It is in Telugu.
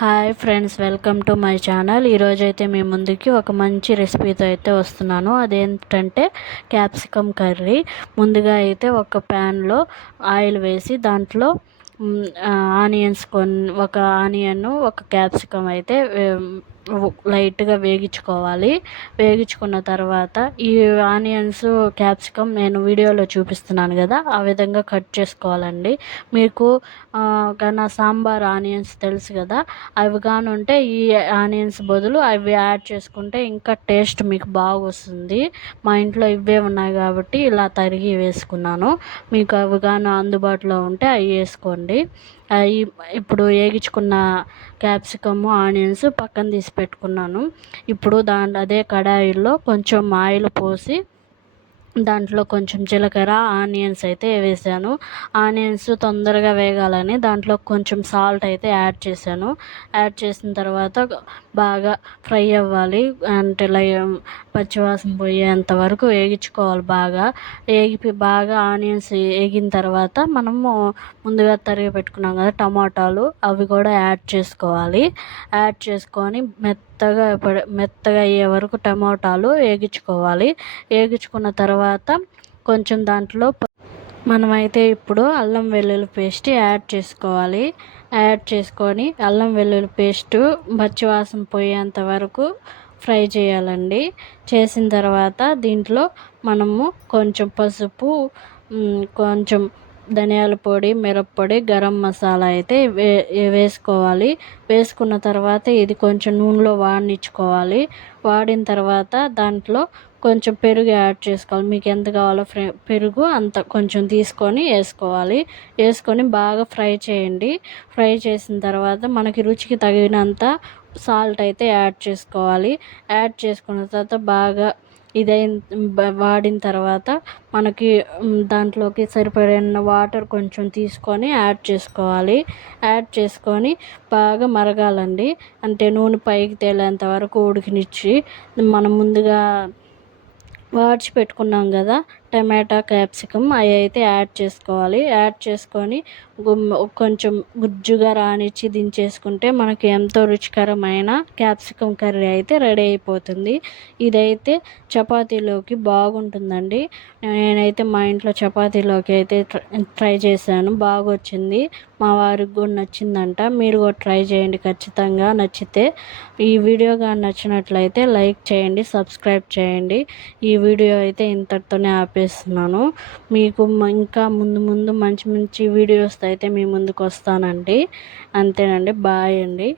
Hi friends welcome to my channel. ఈరోజైతే మీ ముందుకి ఒక మంచి రెసిపీతో అయితే వస్తున్నాను. అదేంటంటే క్యాప్సికమ్ కర్రీ. ముందుగా అయితే ఒక ప్యాన్లో ఆయిల్ వేసి దాంట్లో ఆనియన్స్ కొన్ని ఒక ఆనియన్ ఒక క్యాప్సికమ్ అయితే లైట్గా వేగించుకోవాలి. వేగించుకున్న తర్వాత ఈ ఆనియన్స్ క్యాప్సికమ్ నేను వీడియోలో చూపిస్తున్నాను కదా ఆ విధంగా కట్ చేసుకోవాలండి. మీకు కన్నా సాంబార్ ఆనియన్స్ తెలుసు కదా అవి కానుంటే ఉంటే ఈ ఆనియన్స్ బదులు అవి యాడ్ చేసుకుంటే ఇంకా టేస్ట్ మీకు బాగా వస్తుంది మా ఇంట్లో ఇవే ఉన్నాయి కాబట్టి ఇలా తరిగి వేసుకున్నాను. మీకు అవి కానీ అందుబాటులో ఉంటే అవి వేసుకోండి. ఇప్పుడు వేగించుకున్న క్యాప్సికమ్ ఆనియన్స్ పక్కన తీసి పెట్టుకున్నాను. ఇప్పుడు దాని అదే కడాయిలో కొంచెం ఆయిల్ పోసి దాంట్లో కొంచెం జీలకర్ర ఆనియన్స్ అయితే వేసాను. ఆనియన్స్ తొందరగా వేగాలని దాంట్లో కొంచెం సాల్ట్ అయితే యాడ్ చేశాను. యాడ్ చేసిన తర్వాత బాగా ఫ్రై అవ్వాలి. అంటే లై పచ్చివాసన పోయేంత వరకు వేగించుకోవాలి బాగా. వేగి బాగా ఆనియన్స్ వేగిన తర్వాత మనము ముందుగా తరిగి పెట్టుకున్నాం కదా టమాటాలు అవి కూడా యాడ్ చేసుకోవాలి. యాడ్ చేసుకొని మెత్త మెత్తగా మెత్తగా అయ్యే వరకు టమోటాలు వేగించుకోవాలి. వేగించుకున్న తర్వాత కొంచెం దాంట్లో మనమైతే ఇప్పుడు అల్లం వెల్లుల్లి పేస్ట్ యాడ్ చేసుకోవాలి. యాడ్ చేసుకొని అల్లం వెల్లుల్లి పేస్ట్ పచ్చివాసన పోయేంత వరకు ఫ్రై చేయాలండి. చేసిన తర్వాత దీంట్లో మనము కొంచెం పసుపు కొంచెం ధనియాల పొడి మిరప్పొడి గరం మసాలా అయితే వే వేసుకోవాలి. వేసుకున్న తర్వాత ఇది కొంచెం నూనెలో వాడినిచ్చుకోవాలి. వాడిన తర్వాత దాంట్లో కొంచెం పెరుగు యాడ్ చేసుకోవాలి. మీకు ఎంత కావాలో ఫ్రై పెరుగు అంత కొంచెం తీసుకొని వేసుకోవాలి. వేసుకొని బాగా ఫ్రై చేయండి. ఫ్రై చేసిన తర్వాత మనకి రుచికి తగినంత సాల్ట్ అయితే యాడ్ చేసుకోవాలి. యాడ్ చేసుకున్న తర్వాత బాగా ఇదైన వాడిన తర్వాత మనకి దాంట్లోకి సరిపడిన వాటర్ కొంచెం తీసుకొని యాడ్ చేసుకోవాలి. యాడ్ చేసుకొని బాగా మరగాలండి. అంటే నూనె పైకి తేలేంత వరకు ఉడికినిచ్చి మనం ముందుగా వాడ్చి పెట్టుకున్నాం కదా టమాటా క్యాప్సికమ్ అవి అయితే యాడ్ చేసుకోవాలి. యాడ్ చేసుకొని గుమ్- కొంచెం గుజ్జుగా రానిచ్చి దించేసుకుంటే మనకి ఎంతో రుచికరమైన క్యాప్సికమ్ కర్రీ అయితే రెడీ అయిపోతుంది. ఇదైతే చపాతీలోకి బాగుంటుందండి. నేనైతే మా ఇంట్లో చపాతీలోకి అయితే ట్రై చేశాను. బాగా వచ్చింది మా వారికి కూడా నచ్చిందంట. మీరు కూడా ట్రై చేయండి ఖచ్చితంగా. నచ్చితే ఈ వీడియో కానీ నచ్చినట్లయితే లైక్ చేయండి సబ్స్క్రైబ్ చేయండి. ఈ వీడియో అయితే ఇంతటితోనే చెప్పేస్తున్నాను. మీకు ఇంకా ముందు ముందు మంచి మంచి వీడియోస్ అయితే మీ ముందుకు వస్తానండి. అంతేనండి. బాయ్ అండి.